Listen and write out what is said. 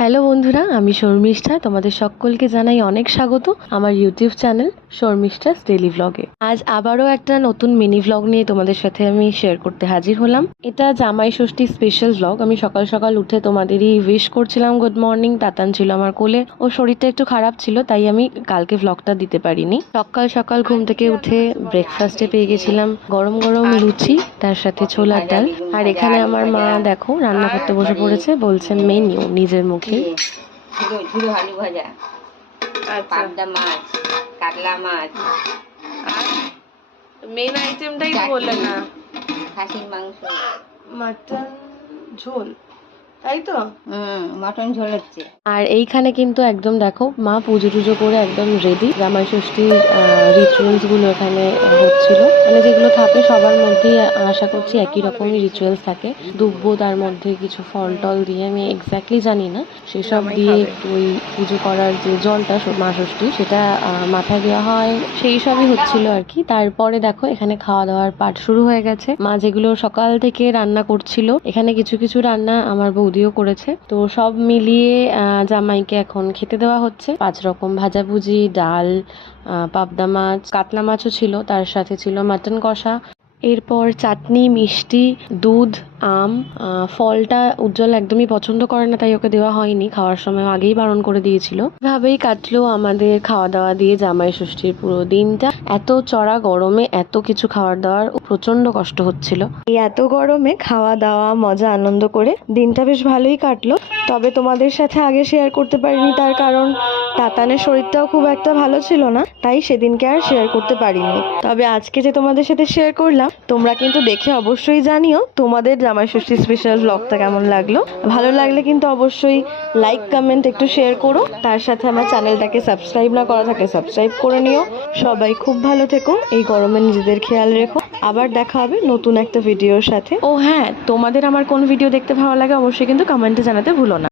Hello বন্ধুরা, আমি শর্মিষ্ঠা। তোমাদের সকলকে জানাই অনেক স্বাগত আমার ইউটিউব চ্যানেল শর্মিষ্ঠাস ডেইলি ব্লগে। আজ আবারও একটা নতুন মিনি ব্লগ নিয়ে তোমাদের সাথে আমি শেয়ার করতে হাজির হলাম। এটা জামাই ষষ্ঠী স্পেশাল ব্লগ। আমি সকাল সকাল উঠে তোমাদেরই উইশ করছিলাম গুড মর্নিং। তাতান ছিল আমার কোলে, ও শরীরটা একটু খারাপ ছিল, তাই আমি কালকে ব্লগটা দিতে পারিনি। সকাল সকাল ঘুম থেকে উঠে ব্রেকফাস্টে পেয়ে গেছিলাম গরম গরম লুচি, তার সাথে ছোলার ডাল। আর এখানে আমার মা দেখো রান্না করতে বসে পড়েছে, বলছে মেনিউ নিজের মুখে। ঝুড়ো আলু ভাজা, পাবদা মাছ, কাতলা মাছ। মেন আইটেমটাই বললে না। খাসির মাংস, মাটন ঝোল, তাই তো? মটন ঝোল হচ্ছে। আর এইখানে কিন্তু একদম দেখো মা পুজো টুজো করে একদম রেডি। জামাই ষষ্ঠীর রিচুয়ালস গুলো এখানে হচ্ছিল, মানে যেগুলো থাকে সবার মধ্যেই আশা করছি একই রকমই রিচুয়ালস থাকে। দুব্বো, তার মধ্যে কিছু ফল টল দিয়ে, আমি এক্স্যাক্টলি জানি না, সেসব দিয়ে একটু ওই পুজো করার যে জলটা মা ষষ্ঠী, সেটা মাথায় দেওয়া হয়, সেই সবই হচ্ছিল আর কি। তারপরে দেখো এখানে খাওয়া দাওয়ার পাট শুরু হয়ে গেছে। মা যেগুলো সকাল থেকে রান্না করছিল, এখানে কিছু কিছু রান্না আমার বৌদিও করেছে। তো সব মিলিয়ে জামাইকে এখন খেতে দেওয়া হচ্ছে 5 রকম ভাজাভুজি, ডাল, পাবদা মাছ, কাতলা মাছও ছিল, তার সাথে ছিল মাটন কষা, এরপর চাটনি, মিষ্টি, দুধ, আম। ফলটা উজ্জ্বল একদমই পছন্দ করে না, তাই ওকে দেওয়া হয়নি। খাওয়ার সময় আগেই বারণ করে দিয়েছিল। এভাবেই কাটলো আমাদের খাওয়া দাওয়া দিয়ে জামাই ষষ্ঠীর পুরো দিনটা। এত চড়া গরমে এত কিছু খাওয়ার দাওয়ার প্রচন্ড কষ্ট হচ্ছিল। এই এত গরমে খাওয়া দাওয়া, মজা আনন্দ করে দিনটা বেশ ভালোই কাটলো। তবে তোমাদের সাথে আগে শেয়ার করতে পারিনি, তার কারণ তাতানের শরীরটাও খুব একটা ভালো ছিল না, তাই সেদিনকে আর শেয়ার করতে পারিনি। তবে আজকে যে তোমাদের সাথে শেয়ার করলাম, তোমরা কিন্তু দেখে অবশ্যই জানিও তোমাদের জামাই ষষ্ঠী স্পেশাল ব্লগটা কেমন লাগলো। ভালো লাগলে কিন্তু অবশ্যই লাইক, কমেন্ট, একটু শেয়ার করো। তার সাথে আমার চ্যানেলটাকে সাবস্ক্রাইব না করা থাকলে সাবস্ক্রাইব করে নিও। সবাই খুব ভালো থেকো, এই গরমে নিজেদের খেয়াল রেখো। আবার দেখা হবে নতুন একটা ভিডিওর সাথে। ও হ্যাঁ, তোমাদের আমার কোন ভিডিও দেখতে ভালো লাগে অবশ্যই কিন্তু কমেন্টে জানাতে ভুলো না।